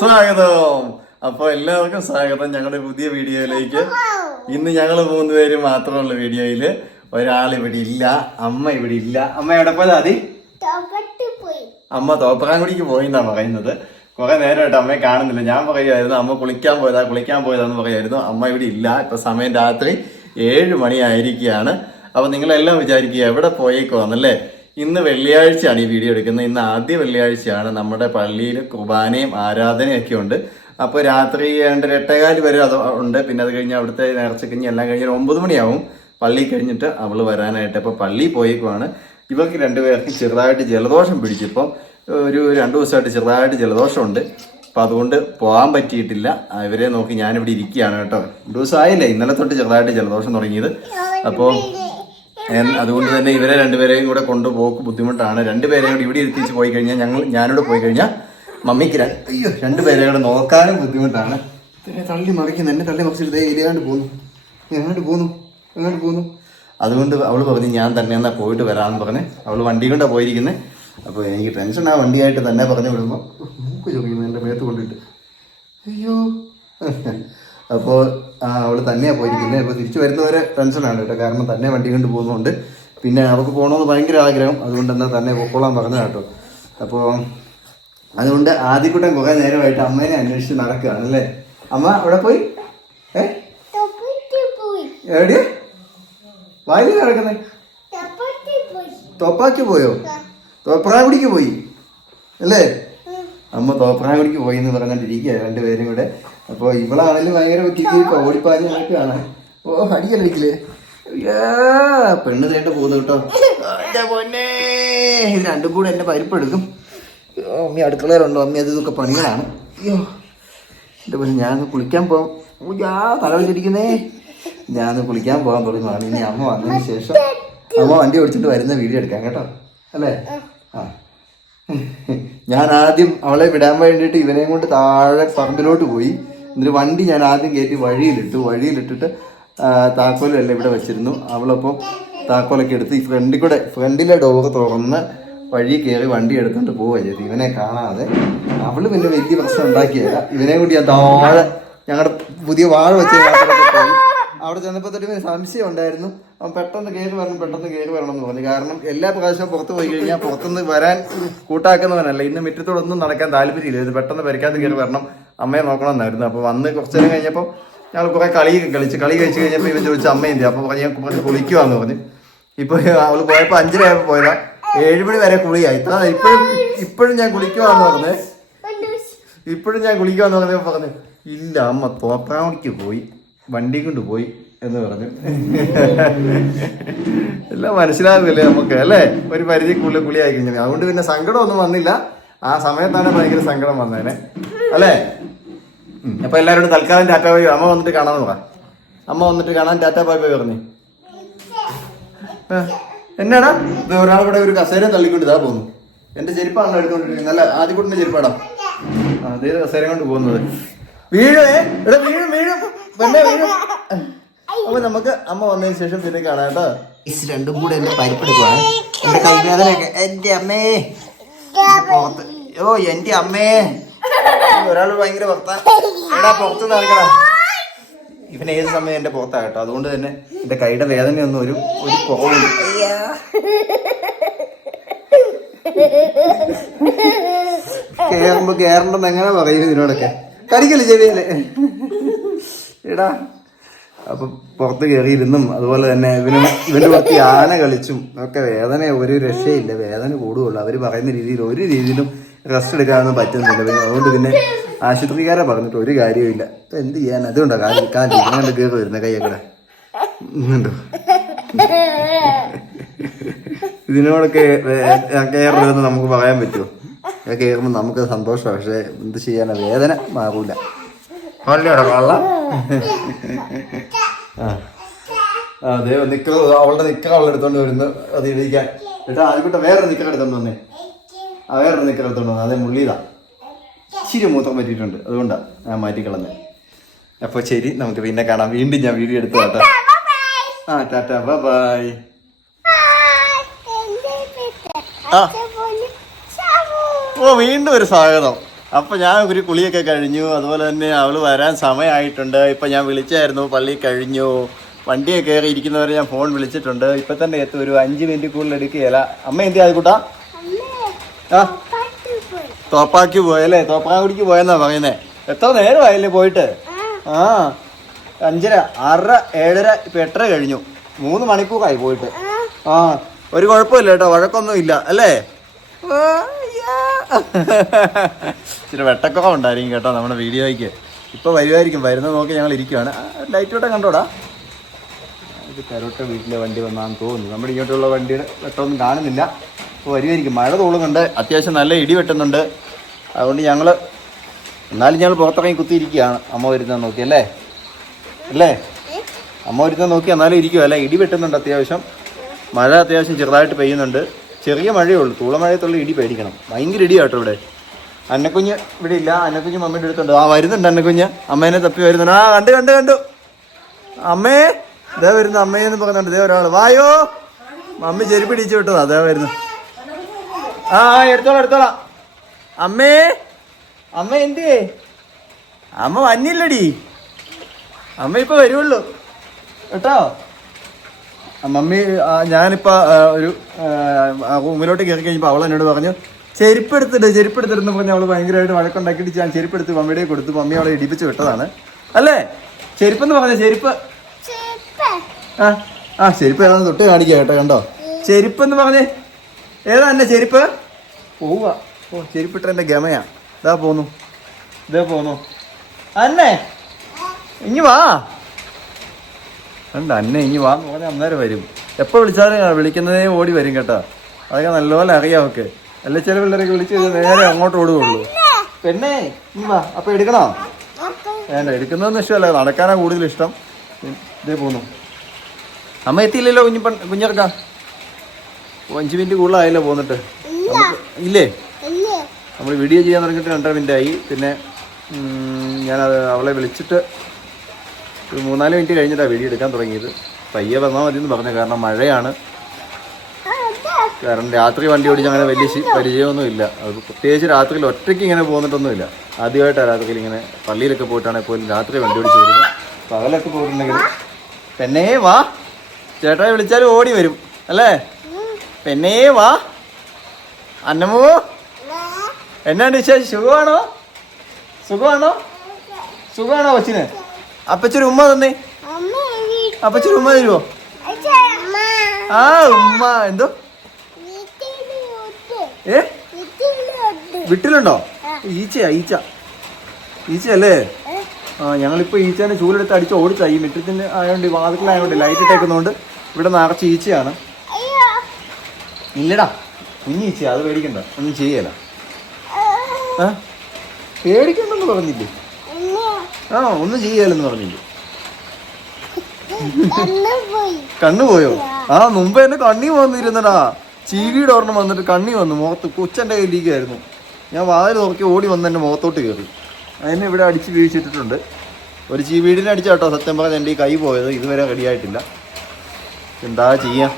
സ്വാഗതം. അപ്പൊ എല്ലാവർക്കും സ്വാഗതം ഞങ്ങളുടെ പുതിയ വീഡിയോയിലേക്ക്. ഇന്ന് ഞങ്ങൾ മൂന്ന് പേര് മാത്രമുള്ള വീഡിയോയിൽ ഒരാൾ ഇവിടെ ഇല്ല അമ്മ ഇവിടെ ഇല്ല. അമ്മ എവിടെ പോയതാ അതി അമ്മ തോപ്രാങ്കുടിക്ക് പോയി എന്നാ പറയുന്നത്. കുറെ നേരമായിട്ട് അമ്മയെ കാണുന്നില്ല. ഞാൻ പറയുമായിരുന്നു അമ്മ കുളിക്കാൻ പോയതാ കുളിക്കാൻ പോയതാന്ന് പറയുമായിരുന്നു അമ്മ ഇവിടെ ഇല്ല. ഇപ്പൊ സമയം രാത്രി ഏഴ് മണിയായിരിക്കുകയാണ്. അപ്പൊ നിങ്ങളെല്ലാം വിചാരിക്കുക എവിടെ പോയേക്കുവാന്നല്ലേ? ഇന്ന് വെള്ളിയാഴ്ചയാണ് ഈ വീഡിയോ എടുക്കുന്നത്. ഇന്ന് ആദ്യ വെള്ളിയാഴ്ചയാണ് നമ്മുടെ പള്ളിയിൽ കുർബാനയും ആരാധനയും ഒക്കെ ഉണ്ട്. അപ്പോൾ രാത്രി ഒരു എട്ടേകാൽ വരെ അത് ഉണ്ട്. പിന്നെ അത് കഴിഞ്ഞ് അവിടുത്തെ നേർച്ചക്കഞ്ഞി എല്ലാം കഴിഞ്ഞ് ഒമ്പത് മണിയാവും പള്ളി കഴിഞ്ഞിട്ട് അവൾ വരാനായിട്ട്. അപ്പോൾ പള്ളി പോയിക്കുവാണ്. ഇവർക്ക് രണ്ടുപേർക്കും ചെറുതായിട്ട് ജലദോഷം പിടിച്ചിപ്പം ഒരു രണ്ടു ദിവസമായിട്ട് ചെറുതായിട്ട് ജലദോഷമുണ്ട്. അപ്പോൾ അതുകൊണ്ട് പോകാൻ പറ്റിയിട്ടില്ല. ഇവരെ നോക്കി ഞാനിവിടെ ഇരിക്കുകയാണ് കേട്ടോ. രണ്ടു ദിവസമായില്ലേ ഇന്നലെ തൊട്ട് ചെറുതായിട്ട് ജലദോഷം തുടങ്ങിയത്. അപ്പോൾ അതുകൊണ്ട് തന്നെ ഇവരെ രണ്ടുപേരെയും കൂടെ കൊണ്ടുപോക്ക് ബുദ്ധിമുട്ടാണ്. രണ്ടുപേരെയും കൂടി ഇവിടെ ഇരുത്തിച്ച് പോയി കഴിഞ്ഞാൽ ഞങ്ങൾ ഞാനിവിടെ പോയി കഴിഞ്ഞാൽ മമ്മിക്ക് അയ്യോ രണ്ടുപേരെ കൂടെ നോക്കാനും ബുദ്ധിമുട്ടാണ്. ഇതിനെ തള്ളി മറിക്കുന്നു എന്നെ തള്ളി മറിച്ചിട്ട് ദേ ഇല്ലാണ്ട് പോന്നു. എങ്ങോട്ട് പോന്നു എങ്ങോട്ട് പോന്നു. അതുകൊണ്ട് അവൾ പറഞ്ഞു ഞാൻ തന്നെ എന്നാൽ പോയിട്ട് വരാമെന്ന് പറഞ്ഞ് അവൾ വണ്ടി കൊണ്ടാണ് പോയിരിക്കുന്നത് അപ്പോൾ എനിക്ക് ടെൻഷൻ ആ വണ്ടിയായിട്ട് തന്നെ പറഞ്ഞു വിടുമ്പോൾ മൂക്ക് ചൊറിയുന്നു എന്റെ മേത്ത് കൊണ്ടിട്ട്. അയ്യോ. അപ്പോൾ അവൾ തന്നെയാണ് പോയിരിക്കുന്നത് അപ്പോൾ തിരിച്ചു വരുന്നവരെ ടെൻഷനാണ് കേട്ടോ. കാരണം തന്നെ വണ്ടി കൊണ്ട് പോകുന്നതുകൊണ്ട് പിന്നെ അവൾക്ക് പോകണമെന്ന് ഭയങ്കര ആഗ്രഹം. അതുകൊണ്ട് എന്നാൽ തന്നെ പൊക്കോളാൻ പറഞ്ഞ കേട്ടോ. അപ്പോൾ അതുകൊണ്ട് ആദ്യക്കൂട്ടം കുറേ നേരമായിട്ട് അമ്മേനെ അന്വേഷിച്ച് നടക്കുകയാണ് അല്ലേ? അമ്മ അവിടെ പോയി? ഏ? എവിടെയാ? വായിൽ കിടക്കുന്നേ തൊപ്പാക്കി പോയോ? തോപ്രാങ്കുടിക്ക് പോയി അല്ലേ? അമ്മ തോപ്രാങ്കുടിക്ക് പോയി എന്ന് പറഞ്ഞിട്ടിരിക്കുക രണ്ടുപേരും കൂടെ. അപ്പോൾ ഇവളാണെങ്കിലും ഭയങ്കര ഒറ്റയ്ക്ക് ഓടിപ്പാഞ്ഞ് നടക്കുകയാണ് ഓ അടിക്കല്ലേ പെണ്ണ് തേണ്ട പോകുന്നു കേട്ടോ. പൊന്നേ രണ്ടും കൂടെ എന്റെ പരിപ്പെടുക്കും അമ്മി അടുക്കളയിലുണ്ടോ? അമ്മി അത് ഇതൊക്കെ പണികളാണ്. അയ്യോ എന്റെ പക്ഷെ ഞാൻ കുളിക്കാൻ പോകാം ആ തല വെച്ചിരിക്കുന്നേ. ഞാൻ കുളിക്കാൻ പോകാൻ തുടങ്ങുവാണ് ഇനി അമ്മ വന്നതിന് ശേഷം അമ്മ വണ്ടി ഓടിച്ചിട്ട് വരുന്ന വീഡിയോ എടുക്കാം കേട്ടോ. അല്ലേ? ആ. ഞാൻ ആദ്യം അവളെ വിടാൻ വേണ്ടിയിട്ട് ഇവനെയും കൊണ്ട് താഴെ പറമ്പിലോട്ട് പോയി. എന്നിട്ട് വണ്ടി ഞാൻ ആദ്യം കയറ്റി വഴിയിലിട്ടു. വഴിയിലിട്ടിട്ട് താക്കോലല്ല ഇവിടെ വെച്ചിരുന്നു. അവളപ്പോൾ താക്കോലൊക്കെ എടുത്ത് ഈ ഫ്രണ്ടിൽ കൂടെ ഫ്രണ്ടിലെ ഡോറ് തുറന്ന് വഴി കയറി വണ്ടി എടുത്തോണ്ട് പോവുക ചെയ്തു ഇവനെ കാണാതെ. അവൾ പിന്നെ വലിയ പ്രശ്നം ഉണ്ടാക്കിയല്ല ഇവനെ കൂടി ഞാൻ താഴെ ഞങ്ങളുടെ പുതിയ വാഴ വെച്ച് അവിടെ ചെന്നപ്പോൾ തൊട്ട് സംശയം ഉണ്ടായിരുന്നു. അവൻ പെട്ടെന്ന് കയറി വരണം പെട്ടെന്ന് കയറി വരണം എന്ന് പറഞ്ഞു. കാരണം എല്ലാ പ്രാവശ്യവും പുറത്ത് പോയി കഴിഞ്ഞാൽ പുറത്തുനിന്ന് വരാൻ കൂട്ടാക്കുന്നവനല്ല. ഇന്ന് മുറ്റത്തോടൊന്നും നടക്കാൻ താല്പര്യമില്ല. ഇത് പെട്ടെന്ന് പരിക്കാത്ത കയറി വരണം. അമ്മയെ നോക്കണമെന്നായിരുന്നു. അപ്പോൾ വന്ന് കുറച്ച് നേരം കഴിഞ്ഞപ്പോൾ ഞങ്ങൾ കുറെ കളിയൊക്കെ കളിച്ച്. കളി കഴിച്ച് കഴിഞ്ഞപ്പോൾ ഇവൻ ചോദിച്ചു അമ്മ എന്തി അപ്പോൾ പറഞ്ഞു ഞാൻ കുറച്ച് കുളിക്കുവാന്ന് പറഞ്ഞു. ഇപ്പൊ അവൾ പോയപ്പോ അഞ്ചരയായപ്പോ പോയതാ. ഏഴുമണി വരെ കുളിയായി. ഇത്ര ഇപ്പോഴും ഇപ്പോഴും ഞാൻ കുളിക്കുവാന്ന് പറഞ്ഞു. ഇപ്പോഴും ഞാൻ കുളിക്കുവാന്ന് പറഞ്ഞു ഇല്ല അമ്മ തോപ്രാമണിക്ക് പോയി. വണ്ടി കൊണ്ട് പോയി എന്ന് പറഞ്ഞു. എല്ലാം മനസ്സിലാവില്ലേ നമുക്ക് അല്ലേ? ഒരു പരിധി കൂടുതൽ കുളിയായി കഴിഞ്ഞാൽ അതുകൊണ്ട് പിന്നെ സങ്കടമൊന്നും വന്നില്ല. ആ സമയത്താണ് ഭയങ്കര സങ്കടം വന്നേനെ. അല്ലേ. അപ്പൊ എല്ലാവരോടും തൽക്കാലം ടാറ്റ പോയി അമ്മ വന്നിട്ട് കാണാന്ന് പറ അമ്മ വന്നിട്ട് കാണാൻ ടാറ്റ ബൈ ബൈ പറഞ്ഞു. എന്നാടാ? ഒരാളിവിടെ ഒരു കസേര തള്ളിക്കൊണ്ട് ഇതാ പോകുന്നു എന്റെ ചെരുപ്പാണല്ലോ എടുത്തുകൊണ്ടിരിക്കുന്നത് നല്ല ആദ്യക്കൂട്ടിന്റെ ചെരുപ്പാടാ. അതേ കസേര കൊണ്ട് പോകുന്നത്. വീഴേ വീഴും വീഴും. പെണ്ണെ അപ്പൊ നമുക്ക് അമ്മ വന്നതിന് ശേഷം പിന്നെ കാണാം കേട്ടോ. ഇത് രണ്ടും കൂടെ എന്റെ പരിപ്പെടുക്കുവാണ് എന്റെ കൈവേദനയൊക്കെ. എന്റെ അമ്മേ. പുറത്ത്. ഓ എന്റെ അമ്മേ. ഒരാൾ ഭയങ്കര പുറത്താ. എടാ പുറത്ത് നടക്കടാ ഇവൻ ഏത് സമയം എന്റെ പുറത്താ കേട്ടോ. അതുകൊണ്ട് തന്നെ എന്റെ കൈയുടെ വേദനയൊന്നും ഒരു ഒരു കുറവില്ല അയ്യാ. കേറുമ്പോ കേറണ്ടെന്ന് എങ്ങനെ പറയും ഇതിനോടൊക്കെ? കടിക്കല്ലേ ചെവിയല്ലേ? എടാ. അപ്പൊ പുറത്ത് കയറിയിരുന്നും അതുപോലെ തന്നെ ഇവനും ഇവന്റെ പുറത്ത് ആന കളിച്ചും ഒക്കെ വേദന ഒരു രക്ഷയില്ല. വേദന കൂടുകയുള്ളു അവർ പറയുന്ന രീതിയിൽ ഒരു രീതിയിലും റെസ്റ്റ് എടുക്കാനൊന്നും പറ്റുന്നില്ല. അതുകൊണ്ട് പിന്നെ ആശുപത്രിക്കാരെ പറഞ്ഞിട്ട് ഒരു കാര്യവുമില്ല. അപ്പൊ എന്ത് ചെയ്യാൻ അതുകൊണ്ടാ കാലി കാലി ഇങ്ങനെ കയറി വരുന്ന കൈയൊക്കെ ഇതിനോടൊക്കെ കയറരുതെന്ന് നമുക്ക് പറയാൻ പറ്റുമോ? കയറുമ്പോൾ നമുക്ക് സന്തോഷമാണ് പക്ഷെ എന്ത് ചെയ്യാനാ? വേദന മാറൂല. അല്ലേടാ കള്ള ആ. നിക്കർ അവളുടെ നിക്കർ അവളെ എടുത്തോണ്ട് വരുന്നു. അത് ഇടിക്കാൻ. ഏട്ടാ ആദ്യപ്പെട്ട വേറൊരു നിക്കർ എടുത്തോണ്ട് വന്നേ. ആ വേറൊരു നിക്കർ എടുത്തോണ്ട് വന്നേ. അതേ മുള്ളിയതാ. ഇച്ചിരി മൂത്രം പറ്റിയിട്ടുണ്ട്. അതുകൊണ്ടാ ഞാൻ മാറ്റിക്കളഞ്ഞത് അപ്പോൾ ശരി നമുക്ക് പിന്നെ കാണാം. വീണ്ടും ഞാൻ വീഡിയോ എടുത്തു കേട്ടോ. ആ ടാറ്റ ബൈ ആ. ഓ വീണ്ടും ഒരു സ്വാഗതം. അപ്പൊ ഞാൻ ഒരു കുളിയൊക്കെ കഴിഞ്ഞു. അതുപോലെ തന്നെ അവൾ വരാൻ സമയമായിട്ടുണ്ട്. ഇപ്പം ഞാൻ വിളിച്ചായിരുന്നു. പള്ളി കഴിഞ്ഞു. വണ്ടിയൊക്കെ കയറി ഇരിക്കുന്നവരെ ഞാൻ ഫോൺ വിളിച്ചിട്ടുണ്ട്. ഇപ്പം തന്നെ എത്തും. ഒരു അഞ്ച് മിനിറ്റ് കൂടുതൽ എടുക്കുകയില്ല. അമ്മ എന്ത് ചെയ്യാതെ കൂട്ടാ? ആ? തോപ്പാക്കി പോയല്ലേ തോപ്പാക്കുടിക്ക് പോയെന്നാ പറയുന്നേ. എത്ര നേരമായല്ലേ പോയിട്ട്? ആ. അഞ്ചര ആറര ഏഴര ഇപ്പം എട്ടര കഴിഞ്ഞു. മൂന്ന് മണിക്കൂറായി പോയിട്ട്. ആ. ഒരു കുഴപ്പമില്ല കേട്ടോ. വഴക്കൊന്നും ഇല്ല. അല്ലേ. ഇച്ചിരി വെട്ടക്കോ ഉണ്ടായിരിക്കും കേട്ടോ നമ്മുടെ വീഡിയോയ്ക്ക്. ഇപ്പൊ വരുമായിരിക്കും വരുന്നത് നോക്കി ഞങ്ങൾ ഇരിക്കുവാണ്. ലൈറ്റ് വെട്ടം കണ്ടോടാ. ഇത് കരോട്ട വീട്ടിലെ വണ്ടി വന്നാന്ന് തോന്നുന്നു. നമ്മുടെ ഇങ്ങോട്ടുള്ള വണ്ടിയുടെ വെട്ടമൊന്നും കാണുന്നില്ല. ഇപ്പോൾ വരുമായിരിക്കും മഴ തോളുന്നുണ്ട്. അത്യാവശ്യം നല്ല ഇടി വെട്ടുന്നുണ്ട്. അതുകൊണ്ട് ഞങ്ങൾ എന്നാലും ഞങ്ങൾ പുറത്തിറങ്ങി കുത്തിയിരിക്കുകയാണ്. അമ്മ വരുന്ന നോക്കി അല്ലേ? അല്ലേ? അമ്മ വരുന്ന നോക്കി എന്നാലും ഇരിക്കും അല്ലേ? ഇടി വെട്ടുന്നുണ്ട് അത്യാവശ്യം. മഴ അത്യാവശ്യം ചെറുതായിട്ട് പെയ്യുന്നുണ്ട്. ചെറിയ മഴയേ ഉള്ളൂ. തൂളമഴയത്തുള്ള ഇടി പേടിക്കണം. ഭയങ്കര ഇടിയാട്ടോ ഇവിടെ. അന്നക്കുഞ്ഞ് ഇവിടെ ഇല്ല. അന്നക്കുഞ്ഞ് മമ്മിയുടെ അടുത്തുണ്ട്. ആ വരുന്നുണ്ട് അന്നക്കുഞ്ഞ്. അമ്മേനെ തപ്പി വരുന്നുണ്ട്. ആ കണ്ടു കണ്ടു കണ്ടു. അമ്മേ ഇതേ വരുന്നു. അമ്മേന്ന് പറയുന്നുണ്ട് ഇതേ ഒരാൾ വായോ. മമ്മി ചെരി പിടിച്ചു വിട്ടതാ. അതേ വരുന്നു. ആ എടുത്തോളാം എടുത്തോളാം. അമ്മേ അമ്മ എന്തേ? അമ്മ വന്നില്ലടി. അമ്മ ഇപ്പൊ വരുള്ളൂ കേട്ടോ? മമ്മി ഞാനിപ്പോ ഒരു റൂമിലോട്ട് കയറി കഴിഞ്ഞപ്പോൾ അവൾ എന്നോട് പറഞ്ഞു ചെരുപ്പ് എടുത്തിട്ട് ചെരുപ്പ് എടുത്തിട്ടെന്ന് പറഞ്ഞ് അവൾ ഭയങ്കരമായിട്ട് വഴക്കുണ്ടാക്കിയിട്ട് ഞാൻ ചെരുപ്പ് എടുത്ത് മമ്മിയുടെ കൊടുത്തു. മമ്മി അവളെ ഇടിപ്പിച്ച് വിട്ടതാണ്. അല്ലേ? ചെരുപ്പെന്ന് പറഞ്ഞ ചെരുപ്പ്? ആ ആ ചെരുപ്പ് ഏതാണ് തൊട്ട് കാണിക്കുക കേട്ടോ കണ്ടോ? ചെരുപ്പ് എന്ന് പറഞ്ഞേ ഏതാ എന്നെ ചെരുപ്പ്? പോവുക. ഓ ചെരുപ്പിട്ട എന്റെ ഗമയാ. ഇതാ പോന്നു. ഇതാ പോന്നു. അന്നെ ഇങ്ങി വാ. കണ്ട അന്നെ ഇനി വാ മോനെ പറഞ്ഞാൽ അന്നേരം വരും. എപ്പോൾ വിളിച്ചാലും വിളിക്കുന്നതേ ഓടി വരും കേട്ടോ. അതൊക്കെ നല്ലപോലെ അറിയാം ഒക്കെ. അല്ല ചില പിള്ളേരൊക്കെ വിളിച്ചു നേരെ അങ്ങോട്ട് ഓടുകയുള്ളൂ. പെണ്ണേ ഇങ്ങി വാ. അപ്പൊ എടുക്കണോ? വേണ്ട എടുക്കുന്നതെന്ന് ഇഷ്ടമല്ല. നടക്കാനാണ് കൂടുതൽ ഇഷ്ടം. ഇതേ പോന്നു. അമ്മ എത്തിയില്ലല്ലോ കുഞ്ഞു കുഞ്ഞിറക്ക അഞ്ച് മിനിറ്റ് കൂടുതലായല്ലോ പോന്നിട്ട്. ഇല്ലേ? നമ്മൾ വീഡിയോ ചെയ്യാൻ തുടങ്ങിയിട്ട് രണ്ടര മിനിറ്റ് ആയി പിന്നെ ഞാനത് അവളെ വിളിച്ചിട്ട് ഒരു മൂന്നാൽ മിനിറ്റ് കഴിഞ്ഞിട്ടാണ് വീഡിയോ എടുക്കാൻ തുടങ്ങിയത്. പയ്യെ വന്നാൽ മതി എന്ന് പറഞ്ഞു കാരണം മഴയാണ്. കാരണം രാത്രി വണ്ടി ഓടിച്ച് അങ്ങനെ വലിയ പരിചയമൊന്നും ഇല്ല അത് പ്രത്യേകിച്ച് രാത്രിയിൽ ഒറ്റയ്ക്ക് ഇങ്ങനെ പോകുന്നിട്ടൊന്നുമില്ല. ആദ്യമായിട്ടാണ് രാത്രിയിൽ ഇങ്ങനെ പള്ളിയിലൊക്കെ പോയിട്ടാണെങ്കിൽ പോലും രാത്രി വണ്ടി ഓടിച്ച് വരുന്നത്. പകലൊക്കെ പോയിട്ടുണ്ടെങ്കിൽ പെണ്ണേ വാ. ചേട്ടായി വിളിച്ചാലും ഓടി വരും. അല്ലേ? പെണ്ണേ വാ. അന്നമോ എന്നാണ് വിശേഷം? സുഖമാണോ? സുഖമാണോ? സുഖമാണോ കൊച്ചിന്? അപ്പച്ചൊരു ഉമ്മ തന്നേ. അപ്പച്ചൊരു ഉമ്മ തരുമോ ആ ഉമ്മ. എന്തോ? ഏ? വിട്ടിലുണ്ടോ? ഈച്ചയാ ഈച്ച. ഈച്ചയല്ലേ? ആ ഞങ്ങളിപ്പോ ഈച്ചേനെ ചൂലെടുത്ത് അടിച്ച് ഓടിച്ചാ. ഈ മിറ്റത്തിന് ആയതുകൊണ്ട് വാതിലായതുകൊണ്ട് ലൈറ്റ് ഇട്ടേക്കുന്നതുകൊണ്ട് ഇവിടെ നിറച്ച് ഈച്ചയാണ്. ഇല്ലടാ കുഞ്ഞി ഈച്ചയാ അത് പേടിക്കണ്ട. ഒന്നും ചെയ്യല ആ. പേടിക്കണ്ടെന്ന് പറഞ്ഞില്ലേ? ആ ഒന്നും ചെയ്യാലെന്ന് പറഞ്ഞില്ലേ? കണ്ണു പോയോ. ആ. മുമ്പ് എന്നെ കണ്ണി വന്നിരുന്നടാ. ചീവിയുടെ ഒരെണ്ണം വന്നിട്ട് കണ്ണി വന്നു മുഖത്ത് കൊച്ചന്റെ കയ്യിലിരിക്കുകയായിരുന്നു ഞാൻ വാതിൽ തുറക്കി ഓടി വന്ന് എന്റെ മുഖത്തോട്ട് കയറി. അതിനെ ഇവിടെ അടിച്ച് വീഴ്ചിട്ടിട്ടുണ്ട് ഒരു ചീവീടിനെ അടിച്ച കേട്ടോ സത്യം പറഞ്ഞ എന്റെ ഈ കൈ പോയത്. ഇതുവരെ റെഡിയായിട്ടില്ല എന്താ ചെയ്യാ?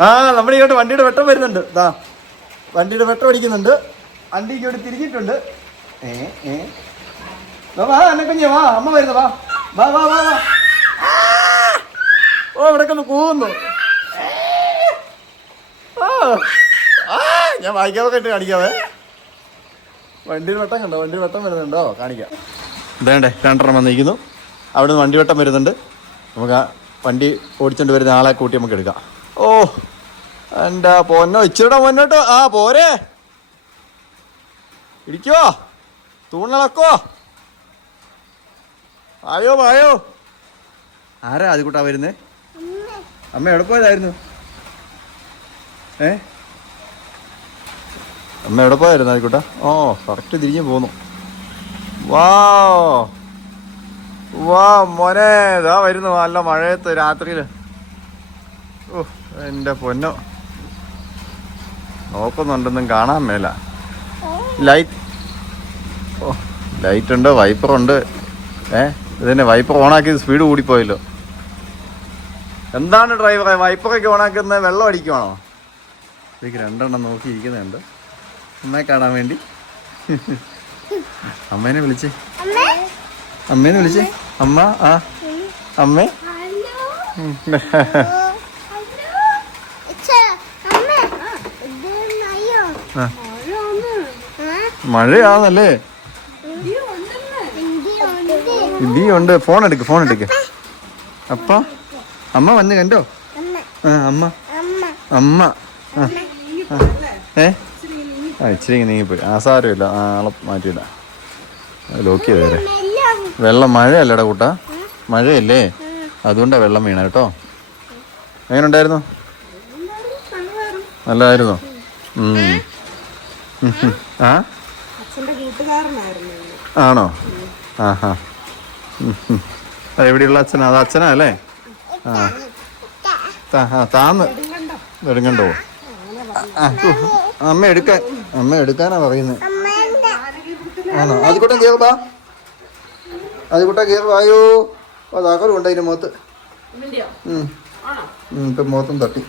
ആ നമ്മുടെ ഇങ്ങോട്ട് വണ്ടിയുടെ വെട്ടം വരുന്നുണ്ട്. ദാ വണ്ടിയുടെ വെട്ടം അടിക്കുന്നുണ്ട്. വണ്ടി ഇങ്ങോട്ട് തിരിഞ്ഞിട്ടുണ്ട്. ഏ ഏ. വാ എന്നെ വാ അമ്മ വരുന്നു വാ. വാ വാ വാ വാ. ഓ ഇവിടെ ഒന്ന്! ആ! ഞാൻ വായിക്കാതൊക്കെ ഇട്ട് കാണിക്കാവേ. വണ്ടിയിൽ വെട്ടം കണ്ടോ? വണ്ടിയിൽ വെട്ടം വരുന്നുണ്ടോ? കാണിക്കാം. ഇതേണ്ടേ രണ്ടെണ്ണം വന്നിരിക്കുന്നു. അവിടെ വണ്ടി വെട്ടം വരുന്നുണ്ട്. നമുക്ക് ആ വണ്ടി ഓടിച്ചോണ്ട് വരുന്ന ആളെ കൂട്ടി നമുക്ക് എടുക്കാം. ഓ എന്റെ പൊന്നോ ഇച്ചിരിടെ മുന്നോട്ടോ. ആ പോരെ. ഇടിക്കോ തൂണിളക്കോ ആയോ വായോ? ആരാ അത് കൂട്ടാ വരുന്നേ? അമ്മ. എവിടെ പോയതായിരുന്നു? ഏ? അമ്മ എവിടെ പോയായിരുന്നു ആയിക്കോട്ടെ ഓ കറക്റ്റ് തിരിഞ്ഞു പോന്നു. വാ വാ മോനെ ഇതാ വരുന്നു നല്ല മഴയത്ത് രാത്രിയിൽ ഓ എന്റെ പൊന്നോ. നോക്കുന്നുണ്ടെന്നും കാണാൻ മേല. ലൈറ്റ് ഓ ലൈറ്റ് ഉണ്ട് വൈപ്പർ ഉണ്ട്. ഏ? ഇതിന്റെ വൈപ്പർ ഓണാക്കി സ്പീഡ് കൂടിപ്പോയല്ലോ. എന്താണ് ഡ്രൈവറെ വൈപ്പറൊക്കെ ഓണാക്കുന്നത് വെള്ളം അടിക്കുവാണോ? ഇതിക്ക് രണ്ടെണ്ണം നോക്കിയിരിക്കുന്നുണ്ട്. അമ്മയെ കാണാൻ വേണ്ടി. അമ്മേനെ വിളിച്ച്. അമ്മേനെ വിളിച്ച്. അമ്മ ആ. അമ്മേ? ഉം. ആ. ഉണ്ട്. ഫോൺ എടുക്ക് ഫോൺ എടുക്ക്. അപ്പ? അമ്മ വന്ന് കണ്ടോ? ആ അമ്മ. അമ്മ. ഏ? ആ ഇച്ചിരി നീങ്ങിപ്പോയി. ആ സാരമില്ല ആളെ മാറ്റിയില്ല. ലോക്ക് ചെയ്ത് വെള്ളം മഴയല്ലേടാ കൂട്ടാ? മഴയല്ലേ? അതുകൊണ്ടാ വെള്ളം വീണ കേട്ടോ. എങ്ങനെ ഉണ്ടായിരുന്നു നല്ലതായിരുന്നോ. ആ. ആണോ? ആ ഹാ എവിടെയുള്ള അച്ഛനാ? അത് അച്ഛനാ അല്ലേ? ആ. താന്ന്. എടുക്കണ്ടോ അമ്മ എടുക്കാൻ അമ്മ എടുക്കാനാ പറയുന്നത് ആണോ? അത് കൂട്ടം കേറുവാ ബാ അത് കൂട്ടം കേറുവായോ വായോ അതാക്കലും ഉണ്ട് അതിന്റെ മുഖത്ത്? ഉം. ഉം, ഇപ്പൊ മുഖത്തും തട്ടി.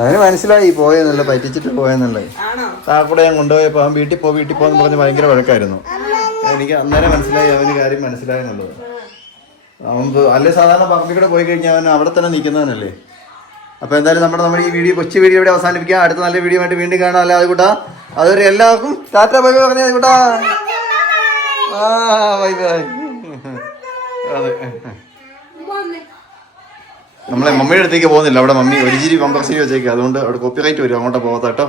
അവന് മനസ്സിലായി പോയെന്നല്ല പറ്റിച്ചിട്ട് ആ കൂടെ ഞാൻ കൊണ്ടുപോയപ്പോ അവൻ വീട്ടിൽ പോ വീട്ടിൽ പോന്ന് പറഞ്ഞ് ഭയങ്കര വഴക്കായിരുന്നു. എനിക്ക് അന്നേരം മനസ്സിലായി അവന് കാര്യം മനസ്സിലായെന്നുള്ളത് അവൻപ് അവൻ അല്ലേ സാധാരണ പറമ്പിൽ കൂടെ പോയി കഴിഞ്ഞാൽ അവൻ അവിടെ തന്നെ നിൽക്കുന്നവനല്ലേ? അപ്പൊ എന്തായാലും നമ്മുടെ നമ്മുടെ ഈ വീഡിയോ കൊച്ചു വീഡിയോ ഇവിടെ അവസാനിപ്പിക്കാം. അടുത്ത നല്ല വീഡിയോ ആയിട്ട് വീണ്ടും കാണാം. അല്ലേ അത് കൂട്ടാ അതൊരു എല്ലാവർക്കും ടാറ്റ ബൈ ബൈ പറഞ്ഞാൽ അത് കൂട്ടാ ആ ബൈ ബൈ. അതെ. നമ്മളെ മമ്മിയുടെ അടുത്തേക്ക് പോകുന്നില്ല. അവിടെ മമ്മി ഒരു ജിരി പമ്പർ സി വെച്ചേക്ക് അതുകൊണ്ട് അവിടെ കോപ്പി റൈറ്റ് വരും. അങ്ങോട്ട് പോകാത്ത കേട്ടോ.